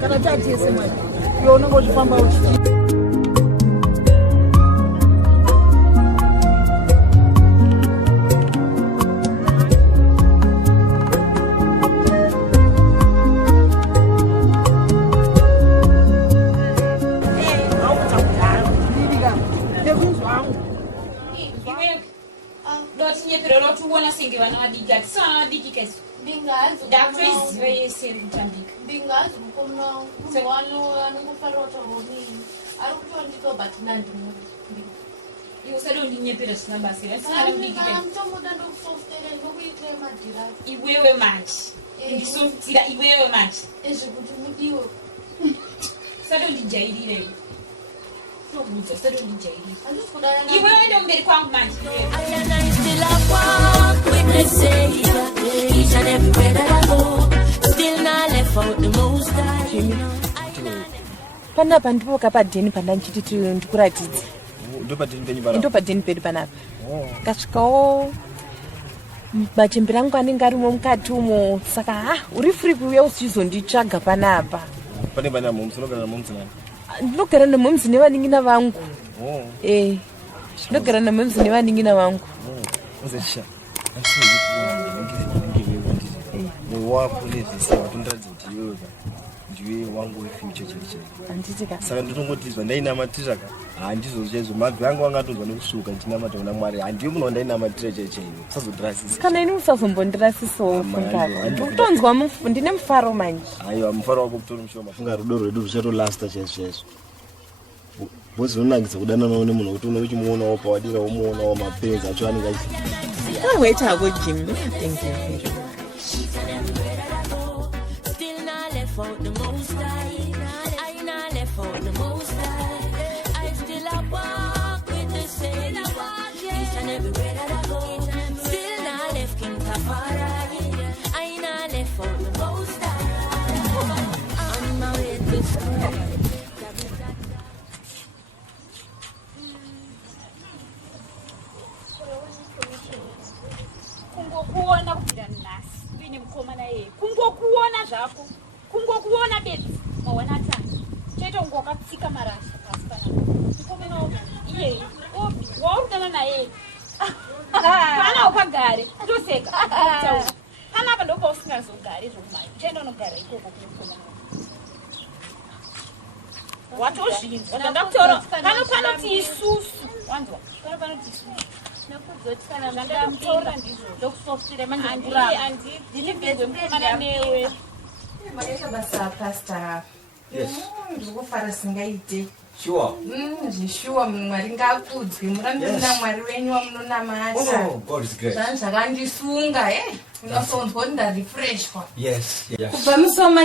Kana tati yese manje. Yo unongozvifamba uchi. Tuona singe wanawadija sana dikikeso Bingazo doctors wese mtambika bingazo mkono wano anokufarota ngoni arikutondiko but nandi iwosado ndinyepera sina basi asana dikikeso mtomoda ndokusoftere ndokuitire madhira iwewe manje ndisoftira iwewe manje ezvekuti mudiwe sado ndijairire nokuudza sado ndijairire andikudana iwewe ndo mberi kwangu manje Each and everywhere that I go, still not left out the most Panapa ndipo kapadheni pandanchiti ndikuratidze. Ndo padheni pedu panapa. Kasvikawo machembere angu anenge arimo mukati umo saka uri free kuuya uchizonditsvaga panapa. Pane bana munogara namumzi nani? Ndinogara namumzi nevaning'ina vangu. Ndinogara namumzi nevaning'ina vangu. Uzesha. Wapolisi watundaza kuti iwe ndiwe wangu wefuture church. Anditika. Saka ndotongotizwa ndainamatira ka. Handizochezo mabvi angu angatozwa nekusuka ndinamata una Mwari. Handiyo muno ndainamatira church iwe. Usazodrasisa. Kana ini usazombondirasisawo fungaka. Ndinotonzwa ndine mufaro manje. Aiwa mufaro wako kutori mushoma. Funga rudo rwedu ruchatolasta chesu. Bozi unangisa kudanana nemunhu kuti unochimuona wapawadira womuona wamapenzi acho anenge achi. Wait, I'll go gym. Thank you. Still not left out the most I not left out the most I still walk with the same each and everywhere that I go. Still not left King Tafari. I not left out the most on my way to school. kungokuona kubvira nhasi uine mukomana yeye kungokuona zvako kungokuona bedzi maona atanga choita kunge wakatsika marasha pasi panapa mukomana iyeyi waurudana naye pana ukagare toseka taura panapa ndopa usingazogare zvokumai uchaenda unogara ikoko kumukomana watozvinzwa ndandakutaura pano panoti isusu wanzwa pano panoti isusu ndakutaura ndizvo ndokusoftire manje ndinipedze mukomana newe Maisha basa pastor. Yes. Ndikufara singaite. Sure. Zvishua Mwari ngakudzwe murambira Mwari wenyu wamunonamata. Oh, God is great. Zvandisunga unosonzwa kuti ndarefreshwa. Yes. Kubva musoma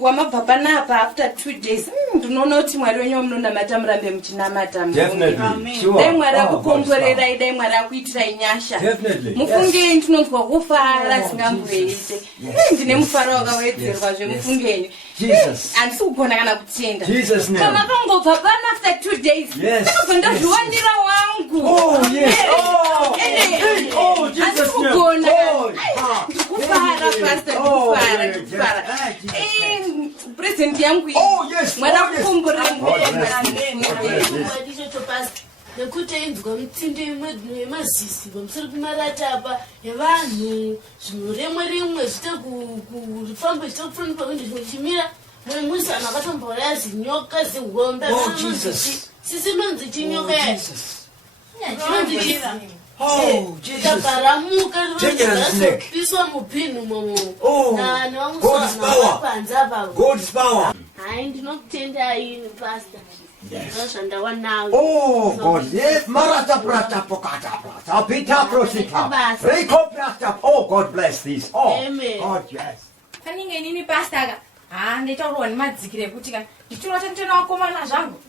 wamabva panapa after 2 days. Ndinoona kuti Mwari wenyu wamunonamata murambe muchinamata. Definitely. Sure. Dai Mwari akukomborerai, dai Mwari akuitirai nyasha. Definitely. Mufungeni tinonzwa kufara singamboite. Ndine mufaro wakawedzerwa zvemufungenyu. Jesus. Handisi kugona kana kutenda. Jesus name. Kama kangobva pana after 2 days. Yes. Ndozviwanira wangu. Oh yes. Oh Jesus name. Oh. Ndikufara pastor, ndikufara. Present yangu. Oh yes. Mwana kukumbura nekuti inzwa mitsinde yemazisi pamusoro pemarata apa evanhu zvinhu rimwe zvitafamba zvitakufana pawindo zvimwe chimira mune mwisana akatombouraya zinyoka zihombe sisi nonzi chinyoka takaramuka piswa mupinhu momo navamusoanapanze apa hai ndinokutendai pastor. Yes. Oh God, yes, Marata Prata Pokata Prata, Pita Prosita, Rico Prata. Oh God bless these. Oh Amen. God, yes. Kaninge nini pastor? Nditaurwa nemadzikire kuti ndinotatena wakomana zvangu.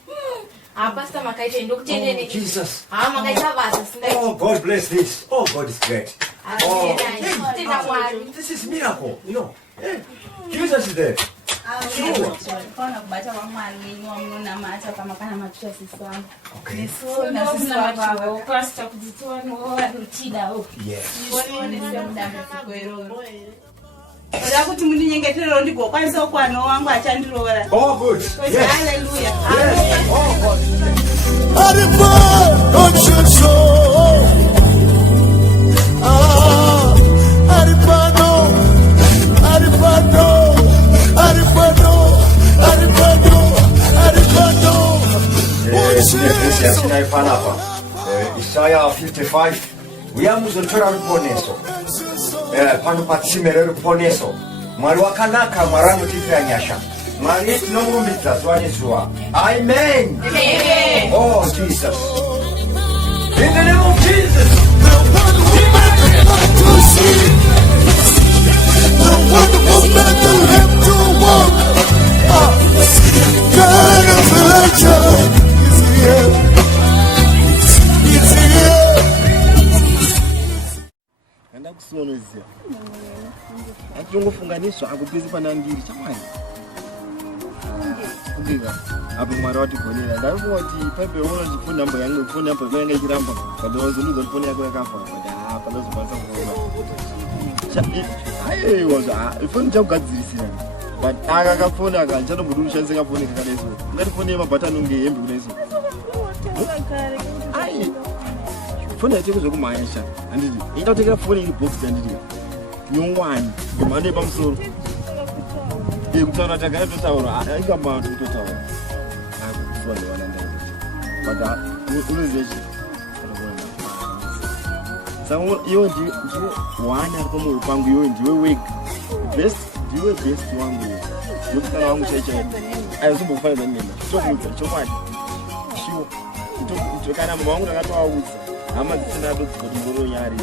Pastor makaita ndokutendeni. Jesus. Makaita basa singa. Oh God bless this. Oh God is great. Oh, this is miracle, you know. Jesus is there. Fana kubata wamwari wenyu wamunonamata pamakana matuta sisi wangu. Okay. So nasisi pastor kuzitoa no rutida. Yes. Wone muda mfuko eroro. Oda kuti mundinyengeterero ndigokwanisa kwana wangu achandiroora. Oh, good. Yes. Hallelujah. Yes. Oh, God. Isaiah 55 uyamuzotora ruponeso pano patsimere ruponeso mwari wakanaka mwari anotipira nyasha mwari tinomurumbidza zuva nezuva. Amen. Oh Jesus, in the name of Jesus. Kusonoziya atongofunganiswa akupezi panandiri chamwari kugika apo mwari watigonera ndaifunga kuti paipe ona phone number yangu phone number yanga ichiramba kadozoluza phone yako yakafa kuti apa ndozokwanisa kuona aiwa ifoni chakugadzirisira but akakafona akanchatomboda kushandisa foni kakadaiso ngati foni yemabhatani unge yembe kudaiso ai foni yacheko zvekumhanyasha handiti ita kutekera foni iri box handiti nyongwani ngemhando yepamusoro kutaura tagara totaura ingamba totaura but unoziva chi saka iwe ndiwe wani ari pamwoyo pangu iwe ndiwe wega ndiwe best wangu iwe ndokutana wangu chaichai aizombokufanidzani nena tokuudza chokwadi shiwo kana mama wangu ndakatoaudza hama dzisinado dzikoti ngoro nyari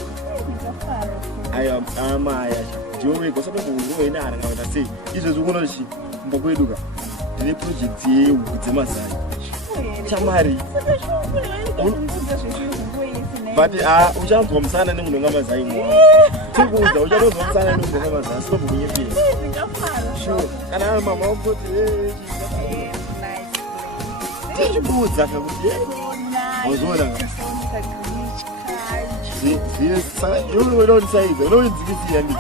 aya amayasha ndiwe wega usatomboundiwe ine arangavata sei izvezvi ukuona chi mbokweduka ndine project yehuku dzemazai chamari but uchanzwa musana nemunhu ngamazai mwa tikuudza uchanzwa musana nemunhu ngamazai sitokunyepera sure kana mama wakoti tichibuudza kakuti wazona unondisaidza unondidzikisira ndi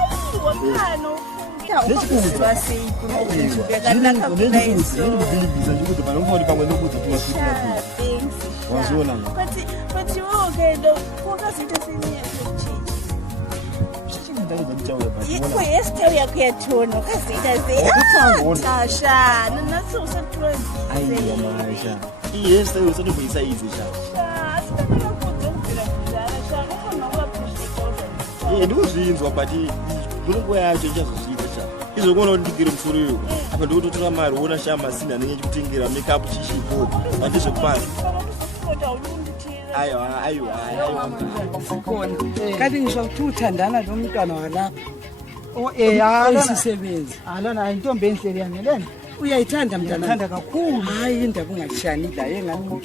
nechikuudza nechikuudza chikuti pana ungoni pamwe ndokuudza tiwasvika wazona kwehesitari yako yatono kaziita zeitasha iyi hesitari usatomboisa izi ndikuzvinzwa but zvinonguva yacho ichazozviita cha izokuona kuti ndigere musoro iyoyo apa ndikutotora mari uona shama sina nenge chikutengera makeup chishipo handizvekupari kati ngisho kuti uthandana nomntwana walapha isisebenzi alona ayintombi enhleli yangelena uyayithanda mntana kakhulu hayi indaba ungashani la engani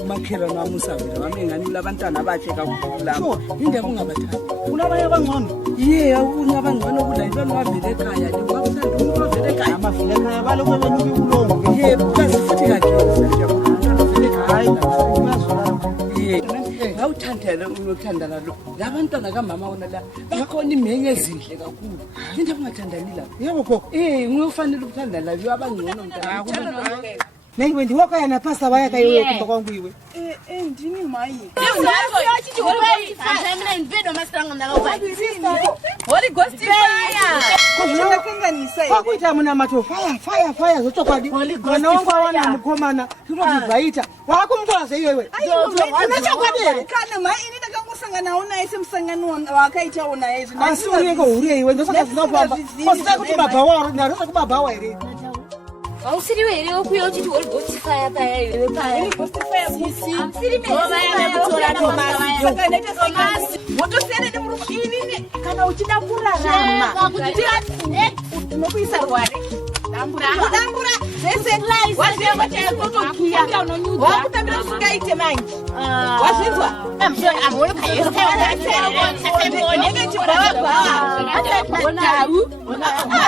umakhelwane wami usavela wami engani ulabantwana bakhe kakhulu lapho indaba ungabathandi unabanye abangcono unabangcono kulayintwana wavele ekhaya wakuthanda umuntu wavele ekhaya amavele ekhaya balokhu benuke kulongo yebo kazi futhi hayi ngawuthandela uyothandana lo labantwana kamama wona la bakhona imenge ezinhle kakhulu into ungathandani la yebo khokho ngufanele ukuthanda la abangcono mntana nengiwe ndiwakaya na pasta baya kayo kuba kwangu iwe ndini mayi Holy Ghost fire kwakuita muna mato fire zochokwadi mwana wangu awana mukomana zvaita wakumtora seiwewe unachokwadi kana mai ini ndakangokusangana naona ese musangano wakaita ona ese asi ureko hure iwe ndosaka zinofamba osita kuti mabawa narosa kumabawa ere ausiriwe here okuya uchiti Holy Ghost fire ere paya Holy Ghost fire sisi amsiri Thomas motosere de muruko inini kana uchida kurarama unokuisa rware dambura sese wazema chakotokia wakutambira usingaite mangi wazizwa amolo kayo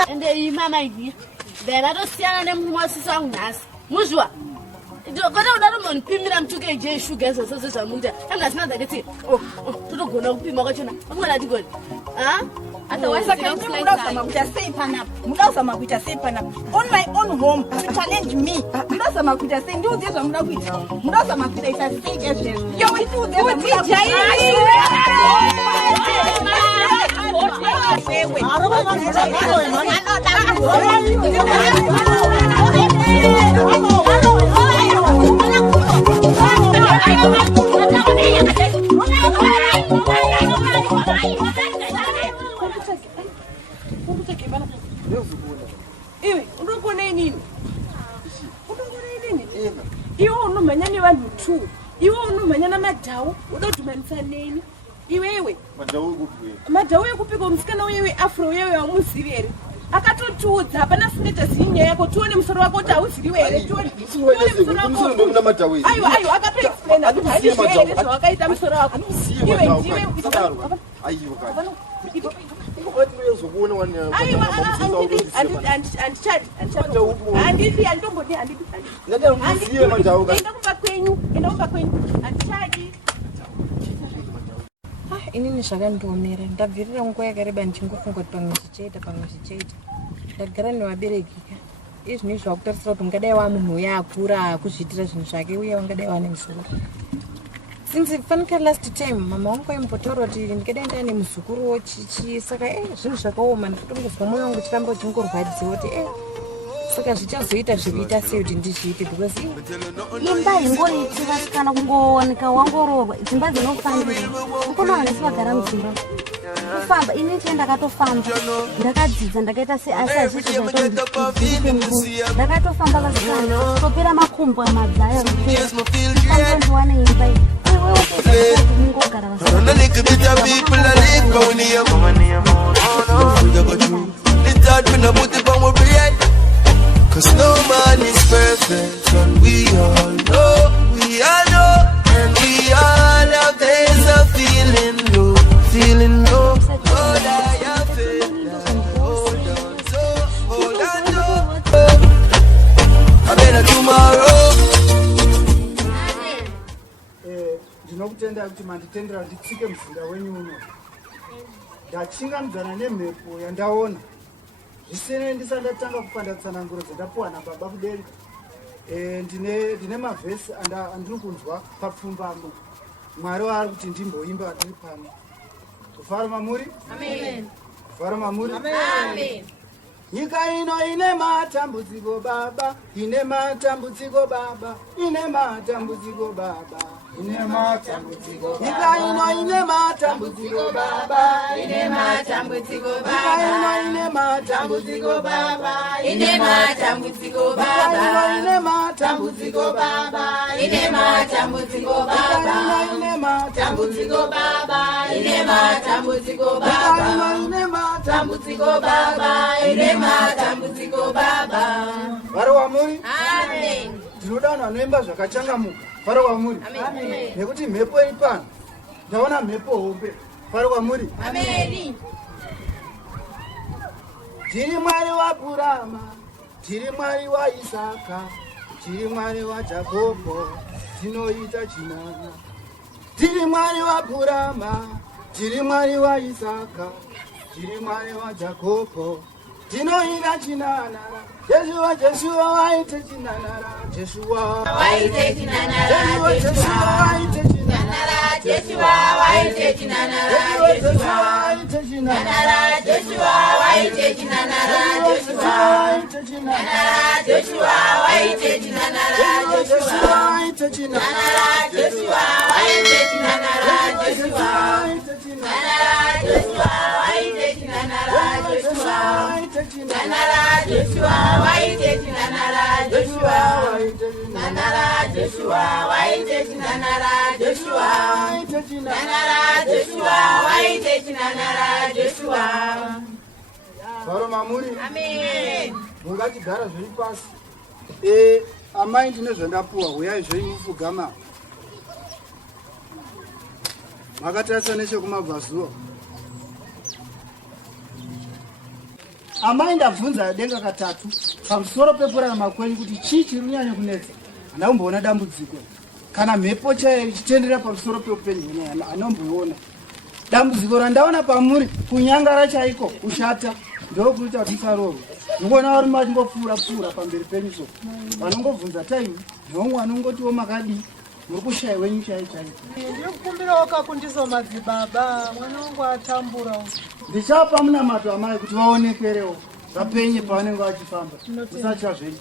ende imama idi Bela dosiana nemumwasisa wangu nasi muzwa Godo udaro monipimira mtuke je sugar sasa zamuda kana sina dakati totogona kupima kwachona akuna digoni Saka mudazama kuita sei panapa. Mudazama kuita sei panapa. On my own home to challenge me. Mudazama kuita sei ndiuze zvamuda kuita. Mudazama kuita sei ezvezvo. Yo ndiuze zvamuda Iwe unokona nini? Iwe unomhanya nevanhu 2. Iwe unomhanya namadhau uda kudhumanisa neni? Iwewe madhau ekupika musikana wewe afro wewe wamuzivi here akatotiudza hapana singaita zinyaya yako tione musoro wako kuti hauzivi here tione aiwa akatoexplaina kuti haizvi here zvawakaita musoro wako iwe ndiwe inini zvakandiomera ndabvirira nguva yakareba ndichingofunga kuti pamwe zvichaita ndagara nevaberekika izvini zvakutarisira kuti ungadai wamunhu uya akura kuzviitira zvinhu zvake uye wangadai wane muzukuru since fanika last time mama wangu aimbotaura kuti ndingadai ndaane muzukuruwo chichi saka zvinhu zvakaoma ndikutongozwa mwoyo wangu chiramba uchingorwadziwa kuti saka zvichazoita zvekuita sei kuti ndizviite because imba ingoriti vasikana kungooneka wangororwa dzimba dzinofambira ukona vanhu vese vagara mudzimba kufamba ini chee ndakatofamba ndakadzidza ndakaita seasazviti zvaitoipe muu ndakatofamba vasikana topera makumbo amadzaya anondiwane imba ingogara Cause no man is perfect, and we all know, and we all have days of feeling low. But I have faith that hold on, I better tomorrow. Ndinokutenda kuti manditendera nditsike mzinda wenyu uno. Ndachingamdzana nemhepo yandaona. Zvisene ndisandatanga kupanda tsananguro dzandapuwa nababa kudenga. Ndine mavhesi andiri kunzwa papfumbamo. Mwari ari kuti ndimboimba tiri pano. Kufara mamuri? Amen. Kufara mamuri? Amen. Nyika ino ine matambudziko baba, ine matambudziko baba, ine matambudziko baba. Nyika ino ine matambudziko baba, ine matambudziko baba, ine matambudziko baba, ine matambudziko baba, ine matambudziko baba, ine matambudziko baba, ine matambudziko baba, ine matambudziko baba, ine matambudziko baba, ine matambudziko baba. Vari wamuri? Amen. Ndinoda vanhu vanoimba zvakachangamuka. Vari wamuri? Amen. Nekuti mhepo iri pano. Ndaona mhepo hombe. Vari wamuri? Amen. Tiri Mwari waAbhurama, tiri Mwari waIsaka, tiri Mwari waJakobho, tinoita chinana. Tiri Mwari waAbhurama, tiri Mwari waIsaka, tiri Mwari waJakobho, tinoita chinanara. Jeshua waite chinanara. Jeshua waite chinanara. Jeshua waite chinanara. Jeshua waite chinanara. Jeshua waite chinanara. Jeshua waite chinanara. Jeshua waite chinanara. Jeshua waite chinanara. Jeshua waite chinanara. Jeshua waite chinanara. Jeshua waite chinanara. Jeshua waite chinanara. Jeshua waite chinanara. Jeshua waite chinanara. Jeshua waite chinanara. Jeshua waite chinanara. Jeshua waite chinanara. Jeshua waite chinanara. Jeshua. Faro mamuri? Amen. Mungatigara zviri pasi. Amai ndine zvandapuwa, uyai zviri mupfugama. Makatarisa nechekumabvazuva. Amai ndabvunza denga katatu pamusoro pepurama kwenyu kuti chii chiri kunyanya kunetsa. Ndakumboona dambudziko. Kana mhepo chaiyo ichitendera pamusoro peupenyu hwenyu, anomboiona. dambudziko randaona pamuri kunyangara chaiko kushata ndokuita kuti musarohwe. Ndikuona varume vachingopfuura pamberi penyu so vanongobvunza taimu nomwe vanongotiwo makadii muri kushayi wenyu chaiko. Ndikukumbirawo kakundiso madzibaba mwana wangu atambura. Ndichapa munamato amai kuti vaonekerewo vapenye pavanenge vachifamba musacha zvenyu.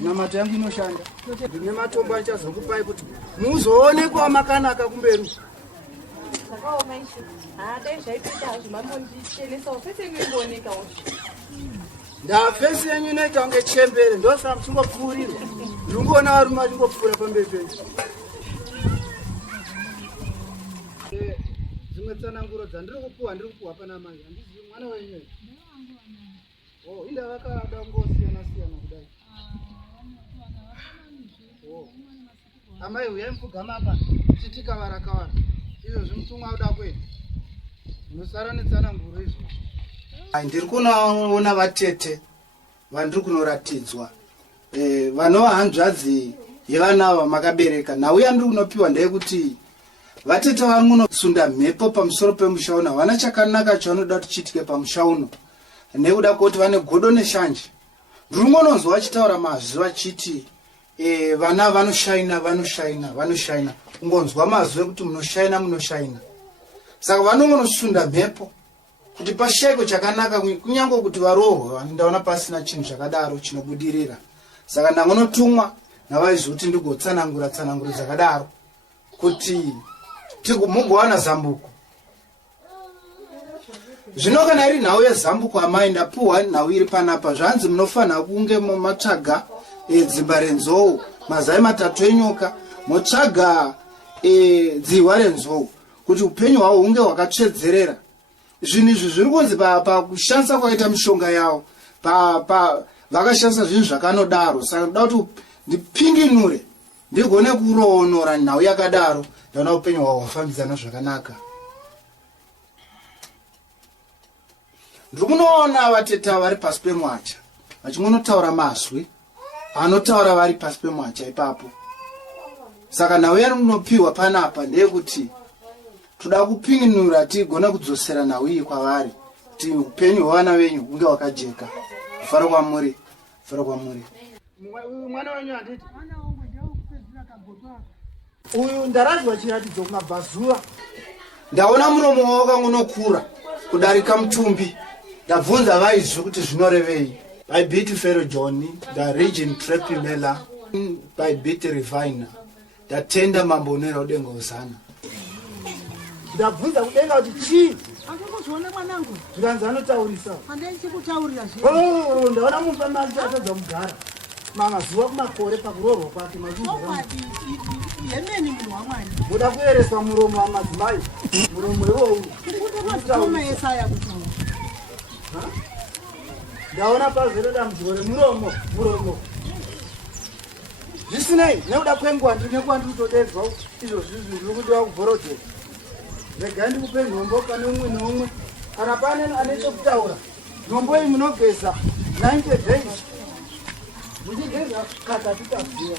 Namato yangu inoshanda. Ndine matombo achazokupai kuti muzoonekwa makanaka kumberi. Ndafesi yenyu inoita kunge chembere ndosaka muchingopfuurirwa. Ndingoona varume vachingopfuura pamberi penyu. Dzimwe tsananguro dzandiri kupuwa pana mai handizivi mwana wenyu. Oh, inda vakada ngosiyana kudai. Oh. Amai uyai mupfugama apa chitika varakawara. Izvo zvimutumwa uda kwenu. Musara netsananguro izvo. Ndiri kunoona vatete vandiri kunoratidzwa. Vanova hanzvadzi yevanava makabereka. Nauya ndiri kunopiwa ndeyekuti vatete vari munosunda mhepo pamusoro pemusha uno. Havana chakanaka chavanoda kuti chiitike pamusha uno. Nekuda kuti vane godo neshanje. Ndiri kunonzwa vachitaura mazuva chiti vana vanoshaina. Ungonzwa mazuva ekuti munoshaina. Saka vanongonosunda mhepo kuti pashayiko chakanaka kunyange kuti varohwe ndaona pasina chinhu chakadaro chinobudirira. Saka ndangonotumwa navaizoti ndigotsanangura dzakadaro kuti mugowana zambuko. Zvino kana iri nhau yezambuko amai ndapuhwa nhau iri panapa zvanzi munofanira kunge matsvaga dzimba renzou mazai 3 enyoka motsvaga dzihwa renzou kuti upenyu hwavo hunge hwakatsvedzerera. Zvinhu izvi zviri kunzi pakushandisa kwaita mishonga yavo vakashandisa zvinhu zvakanodaro. Saka ndoda kuti ndipinginure ndigone kuronora nhau yakadaro ndaona upenyu hwavo hwafambidzana zvakanaka. Ndiri kunoona vateta vari pasi pemwacha vachingonotaura mazwi anotaura vari pasi pemwacha ipapo. Saka nhau yamunopiwa panapa ndeyekuti toda kupinginura tigona kudzosera nhau iyi kwavari kuti upenyu hwevana venyu hunge hwakajeka. Faro kwamuri. Mwana wenyu handiti uyu ndaradzwa chiratidzo kumabvazuva. Ndaona muromo wavo wakangonokura kudarika mutumbi. Ndabvunza vaizvi kuti zvinorevei. By bit Fero Johnny, the region Trepimela, by bit Refiner, the tender Mambonero Dengozana. Ndabvunza kudenga kuti chii? Akungozviona mwanangu. Zvikanzi anotaurisa. Handei chikutaurira zvino. Oh, ndaona mumba manje atadza kugara. Mazuva kumakore pakuroorwa kwake Chokwadi yemeni munhu waMwari. Muda kueresa muromo wamadzimai. Muromo iwowu. Kunguta mazikoma Yesaya kutaura. Ndaona pazere dambudziko remuromo. Zvisinei nekuda kwenguva ndiri kutodedzwa izvo zvizvi zviri kudiwa kubhorodhera. Regai ndikupe nhombo pane umwe neumwe. Kana pane ane chokutaura nhombo iyi munogeza 90 days. Muchigeza katatu pazuva.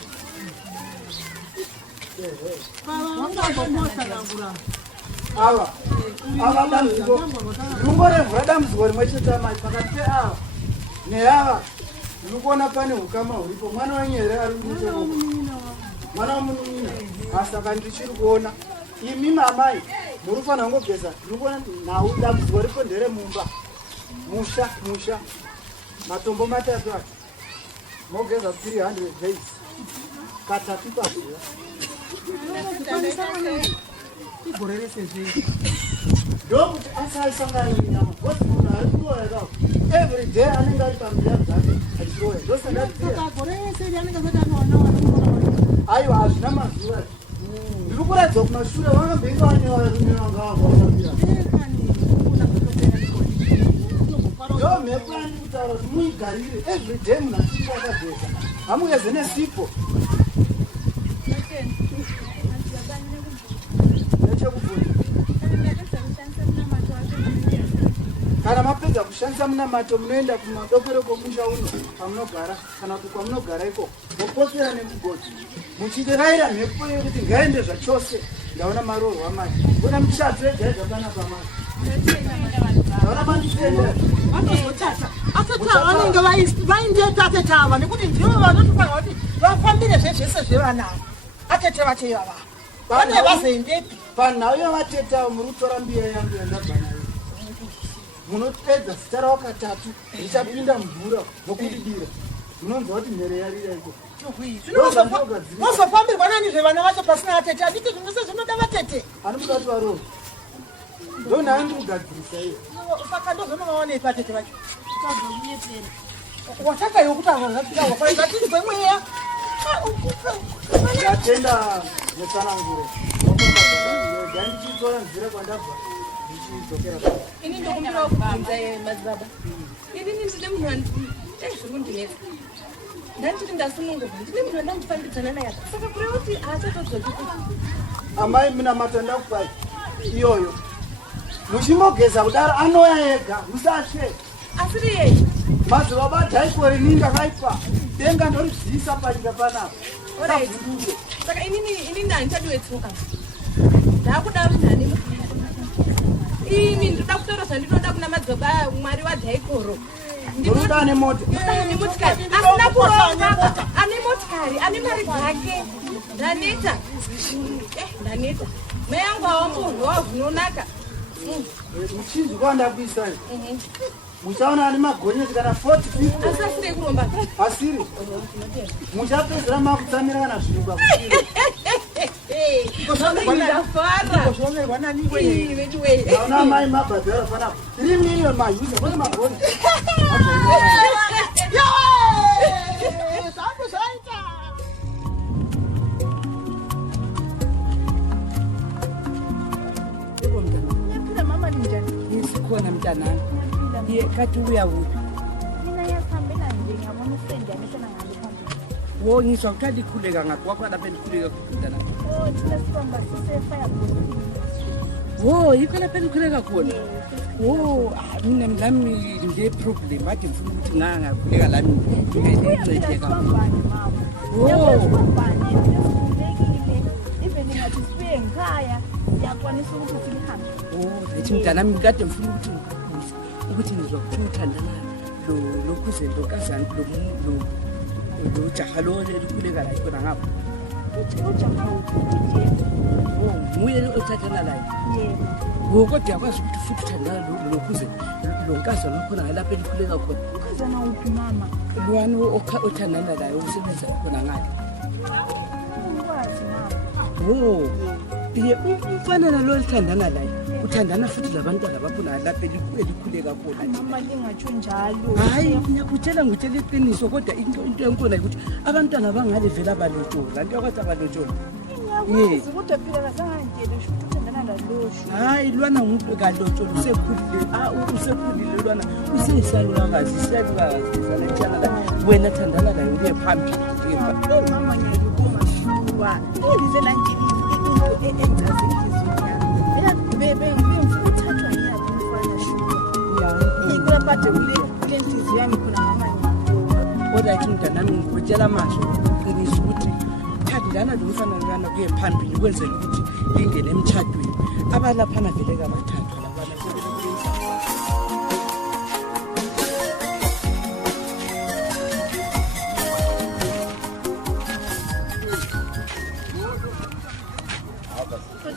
Ava dambudziko ringorevhura dambudziko rimwe chete amai pakati peava neava. Ndiri kuona pane ukama huripo. Mwana wenyu here ari muchero? Mwana wamunun'una. Saka ndichiri kuona imi mamai muri kufanira kungogeza. Ndiri kuona nhau dambudziko ripo nderemumba. Musha matombo 3 acho mogeza 300 days katatu pazuva. Igorerese zvei. Ndokuti asaisangana nenyama. Kosi munhu ari kuroya kawo. Every day anenge ari pamberi dzake achiroya. Agorerese anenge azoti anowana wari. Aiwa hazvina mazuva. Ndiri kuratidza kumashure wakambeinga wanewa varume vanga vakafambira. Ndo mhepo yandiri kutaura kuti muigarire. Every day munhu achinge akageza. Hamugeze nesipo. Kana mapedza kushandisa munamato munoenda kumadokero komusha uno pamunogara kana kuti kwamunogara iko moposera nemugodhi muchirayira mhepo yekuti ngaende zvachose ndaona marorwa mai una mushatso ega panapa mai ndaona manditendera vanozotata atata vanenge vaindietata tava nekuti ndivo vanotofanira kuti vafambire zvezvese zvevanavo atete vache ivava vane vazoendepi panhau yavateta muri kutora mbiya yangu yandabva nayo munopedza zita ravo katatu richapinda mvura nokudidira munonzwa kuti mhere yariraiko vozofambirwa nani zvevana vacho pasina vatete aditi zvimwese zvinoda vatete ani mudati varova ndonhaya ndiri kugadzirisa iyo saka ndozvonovaonei vatete vacho watakaiwo kuti avazvatiri kwemweya ndatenda netsananguro ndandichitora nzira kwandabva ndichidzokera ini ndokumbira kubvunza madzibaba inini ndine munhu zvekundinetsa ndanditi ndasunungurwa ndine munhu andandifambidzana naye saka kureva kuti haachatodzoki amai minamata ndakupai iyoyo muchingogeza kudaro anoya ega musashe asiri yei mazuva badhaikori nindakaipa denga ndoriziisa panyika panapa saka inini ndandichadiwetsoka ndakudaro nhani ini ndoda kutaura zvandinoda kuna madzibaba mwari wadhaikoro ndoda ane mota ane motikari asina kuronga ane motikari ane mari dzake ndaneta ndaneta mai yangu awamborwa zvinonaka muchinzi kwandakuisai muchaona ane magonyeti kana 40 asi asiri kuromba asiri muchapedzera makutsamira kana zviruka auna mai mabhadhara panapa 3 million mayuza kune magoni kona mtanani ye kati uya upi wonyiswa kuti adikhuleka ngapi wakhona lapha ndikhuleka mtanani yikho lapha ndikhuleka khona mina lami nde-problem ade ngifuna ukuthi ngangakhuleka lami ngincedeka ethi mntanami kade ngifuna ukuthi ngizwa ukuthi uthandana lokhuze lokazana lo jaha lo elikhuleka la khona ngapha nguye othathana layo kodwa yakwazi ukuthi futhi uthandana lokhuze lonkazana wakhona ngalapha elikhuleka khona lwani othandana layo usebenza khona ngale umfana nalo lithandana layo uthandana futhi labantwana bakhona lapha elikhuleka khona hayi ngiyakutshela ngitshela iqiniso kodwa into enkona ukuthi abantwana bangale vela abalotshola into yakwathi abalotshola hayi lwana ngumuntu kalotsholo usekhulile lwana useyisalukakazi wena thandana layo uye phambili kodwa mntanami ngikutshela mazwi qinisa ukuthi thandana lomfana lwana kuye phambili kwenzela ukuthi lingene emtshadweni abalaphana vele kabathathwa labana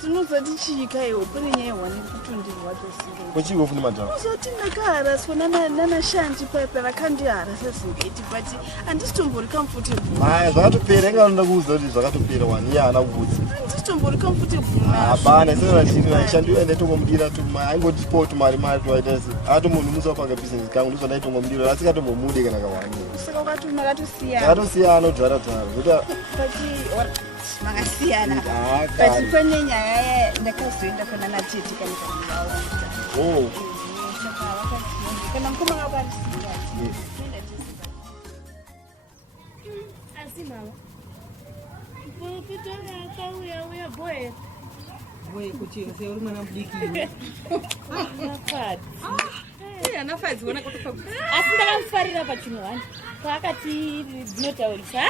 unozotichika iwo puri nyaya wani kutundiri watosire kuchiwo funi madhara uzoti ndakaharaswa nanashanji paipa rakandiharasa zingeti but handisitombori comfortable haya zvakatopera inganoda kuudza kuti zvakatopera wani iye haana kuvudza handisitombori comfortable hapana isina chiri naishandiyo ndaitongomudira aingotipo tumari toaita ato munhu musapanga bhizinesi kangu ndizvo ndaitongomudira asi katombomude kana kawani saka makatosiyana anodzvara dzvara makasiyana but kwenye nyaya ndakazoenda kuna natete kana mkoma kavarisiya asi mama kutora akauya boye kuti seuri mwana mudiki anafadziona kutofa asi ndakamufarira pachinhu paakati dzinotaurisa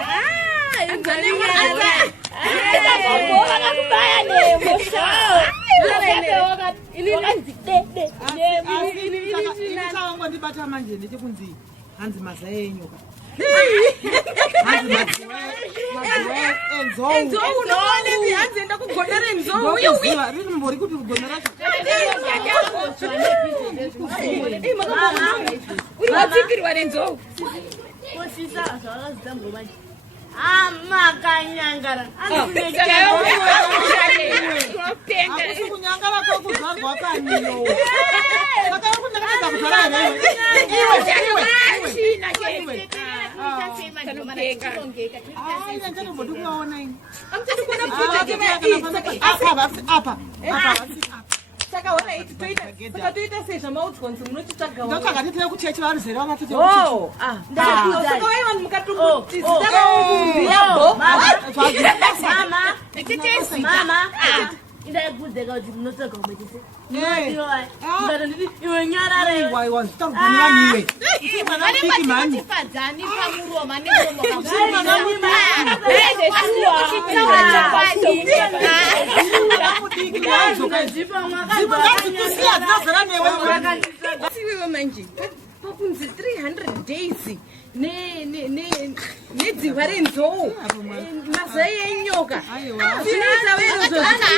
vakakubaya nemowakanzi dede ndibata manje ndechekunzi hanzi mazaya enyoka hanzienda kugonera enzou riri mbori kuti kugonera watsipirwa nenzou kosisa zvavakazitambomaji makanyangara akusi kunyangara kwekuzvarwa kanino saka kundakaneza kuzvara hereandanombodi kuvaona apa saka wanaiti toita sezvamaudzwanzi munotitsvagawo ndotsvaga titeye kuchechi varuzere vanatete saka waivanhu mukatotizitamauyabo ndaikudzeka kuti munotsvaga umwe chese ndikatonditi iwe nyararaiwaitakufaniraniwe pamuroma siwewe manje pakunzi 300 days nedzihwa renzou mazai enyoka zvinoita verozvosaka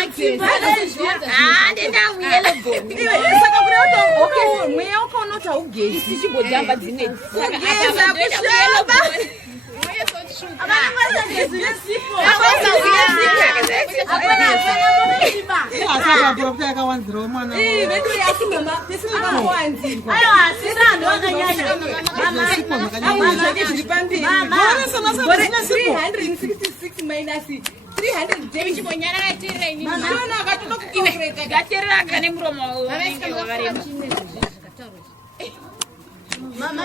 kureuta mweya wakaona kuti haugezi tichimbojamba dzinedzi asapapurapta yakawanzirawo mwana vedu yati mama pesinaakawanzirwa zviri pamberi 366 minus 300 days Shona akatoda kukoreka gaterera nemuromo wavarema mama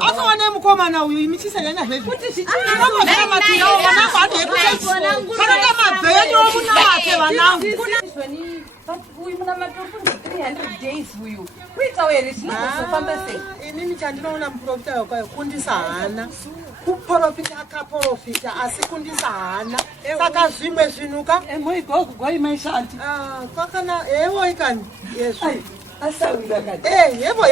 asaone mukomana uyu imichisanyanya zvezviaaamabvenyu munavate vanangu uyu munamatorkunzi 300 days uyu kuitawo here zvinozofamba sei inini chandinoona muprofita wakayo kundisa hana kuprofita akaprofita asi kundisa hana saka zvimwe zvinuka moigogwaimaishanti kwakana ewo ikani asawira kati yevo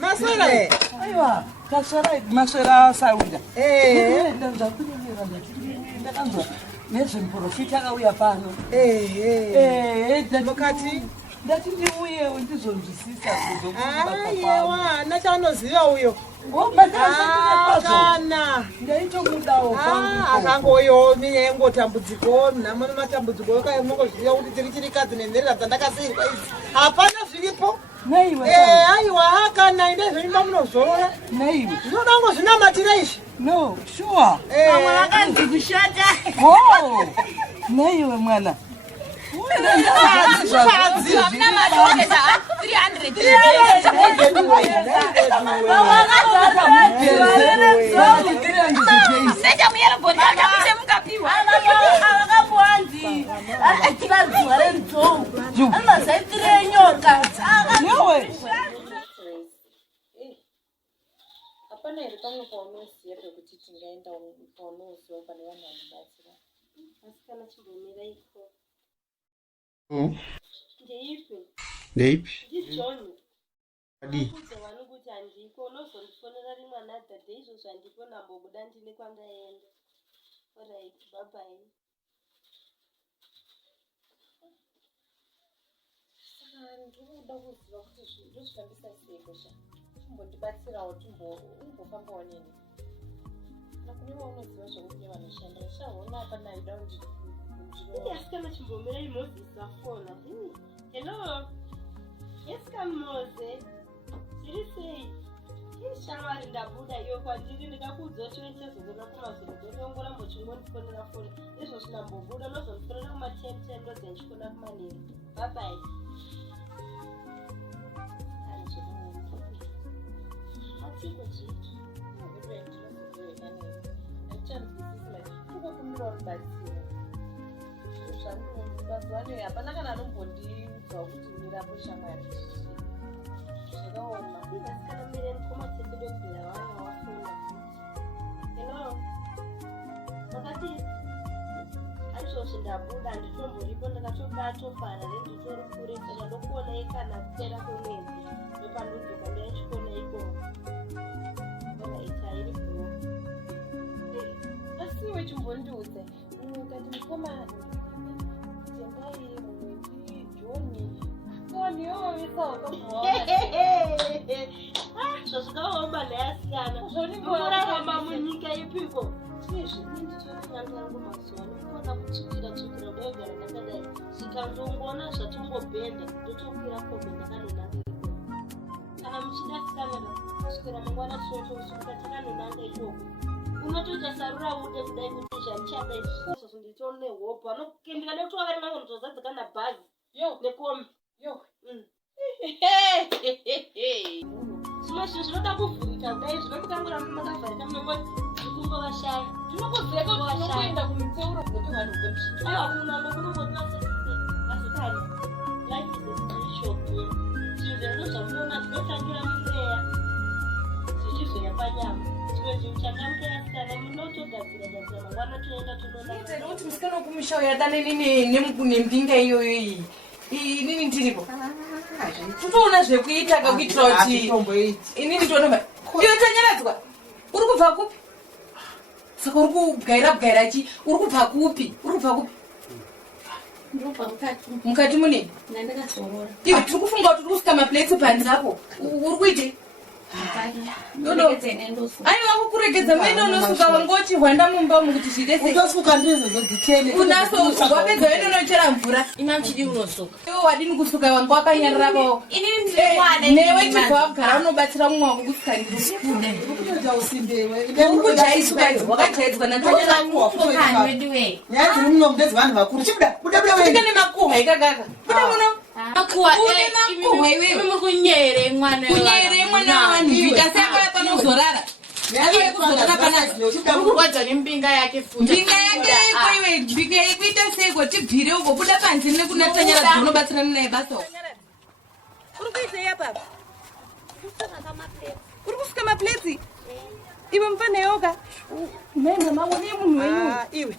maswera aiwa taswera maswera asawira ndakunyemera ndakanzwa nezvemuprofita akauya pano mukati ndati ndiuyewo ndizonzwisisa yewa nachanoziva uyo kana ndaitomudawo akangoyo minya yengotambudziko namano matambudziko akamungoziva kuti tiri chirikadzi nenherera dzandakasiyirwa idzi hapana zviripo aiwa kana ine zveimba munozorora zvinoda ngo zvinamatira izvi no sure vamwe vakanzi kushata neiwe mwana akavazuva renzou amazaitireenyoka hapana here pamwe paunoziva pekuti tingaenda paunoziva pane vanhu vanobatsira asi kana chimbomira iko ndeipi ndijohn adi kudza vanhu kuti handiko unozondifonera rimwe anadhadhe izvozvo handiko nambobuda ndine kwandaenda orit babai saka ndinoda kuziva kuti ndozvifambisa sei kosha chimbondibatsirawo umbofambawo nini kana kune vaunoziva zvokuti nevanoshanda uchaona panaida kuti asi kana chimbomira imozisa fona hello yes kamoze zviri sei ishamwari ndabuda iyo kwandiri ndikakuudza chive chezogona kumazoro ndotongora mbochingonifonera foni izvo zvinambobuda nozondifonera kuma10 ndodzenchikona kumanini babai atiko chii hapana kana anombondiudza kuti mirapo shamwari zvakaoma kana mire mukoma tsetedokula wana wafunda hello wakati aizvozvi ndabuda nditomboripo ndakatobatofanha nenditori kure saka ndokuona ikana kupera kwemwedzi ndopandozoka ndaichikona ikoko ona itairi bro asiwe chimbondiudza ukati mukoma tendai Joni. Joni, zvazvikaomba ndayasiyana zvoramba munyika ipiko zvinezvininditorinyangangu mazuva nokona kutsukira kudagara ndakadai zvikandongona zvatombobhenda ndotokwira kombe ndakanonanga ikoko kana muchidasikana kusvikira mangwana tinotosuka takanonanga ikoko unotoita sarura ude kudai kuti zvarichada izvozvo nditone hope anokendika nekutovakaringango ndotozadzikana bhazi nekombi zvimwe zvinhu zvinoda kuvhurika kudai zvinokutangura makavharika munongoti zvikunguvashaya ndinokuenda kumiteuro kuti vanhu unango kunongotivaseazokani life is a spiritual game zvinhu zvezvo zvamunoona zvinotangira mupreya zvichizoya panyama zvimwe zvinhu chakamutayasiyana munotogadzira mangwana toenda tononakuti musikana wekumusha uyada nembinga iyoyo iyi inini ndiripo totoona zvekuita kakuitira kuti inini toona iyo tanyaradzwa uri kubva kupi saka uri kugaira chi uri kubva kupi mukati munei iwe tiri kufunga kuti uri kusika mapleti panzi apo uri kuite aiwa kukuregedza mene unosuka wangoti hwanda mumba mukuti zvideseunasowapedza wene unochera mvura imamchidi unosuka iwe wadini kusuka wanga wakanyarirapo newe chibva wagara unobatsira mumwe wako kusika ndikujaiswakajaidzwa naaaane makuhwa ikakaka buda muno kunyere mwana wanhu vita saka panozorara kurwadza nembinga yake mbinga yake iwe mbinga ikuita seiko tibvire uko buda panze nekuna tanyara dzinobatsirana naye basa uri kuitei apapa uri kusika mapleti iwe mufanayoka mhembe mawone munhu wenyu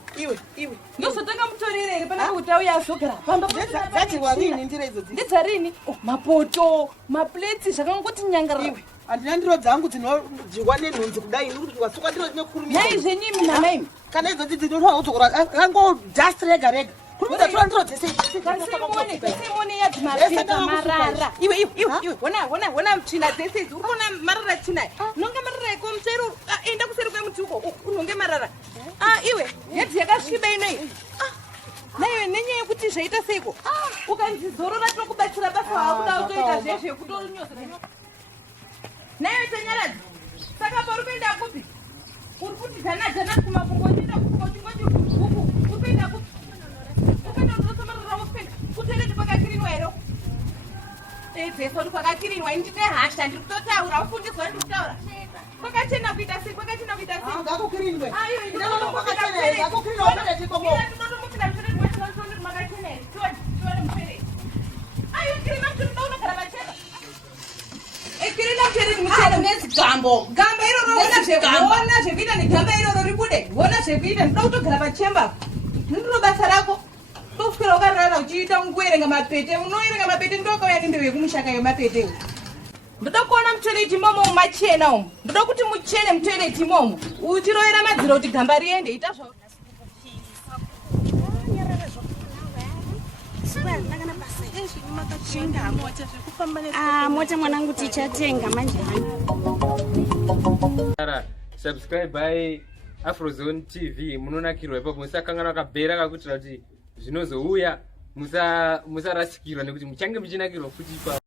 iwe ndozotanga mutorere here pana kuti auya azogara pambandedzarini mapoto mapleti zvakangoti nyangarira handina ndiro dzangu dzinodyiwa nenhunzi kudai wasuka ndiro dzinokurumia naizvenyimi namaimi kana idzodzi dzinotoakudzokora kango just rega rega marara iwe ona tsvina dzese idzi urikuona marara tsvina nonge marara ekomutsero enda kuseri kwemuti uko unonge marara iwe hedzi yakasviba inoi naiwe nenyaya yekuti zvaita seiko ukanzizorora tinokubatsira basa wakuda utoita zvezvekutonyoza naiwe tanyaradzi saka pauri kuenda kupi uri kuti dzana kumafungotiita kufungotingoti uku uri kuenda kupi kutoileti kwakakirinwa ero dzesoti kwakakirinwa indine hasha ndiri kutotaura ufundiswa ndiri kutaura kwakachena kuita sei gamba iroroona zvekuita negamba iroro ribude ona zvekuita ndida kutogara pachemba ndiro basa rako tokuswera ukarara uchiita kuerenga mapete unoerenga mapete ndokauya nembeu yekumushaka yemapete ndoda kuona mutoileti imomo machena umu ndoda kuti muchene mutoileti imomo uchiroera madziro kuti gamba riende ita mota mwanangu tichatenga manje subscribe by Afrozone TV munonakirwa ipapo musakangana wakabhera kakutira kuti zvinozouya musarasikirwa nekuti muchange muchinakirwa futi ipapo.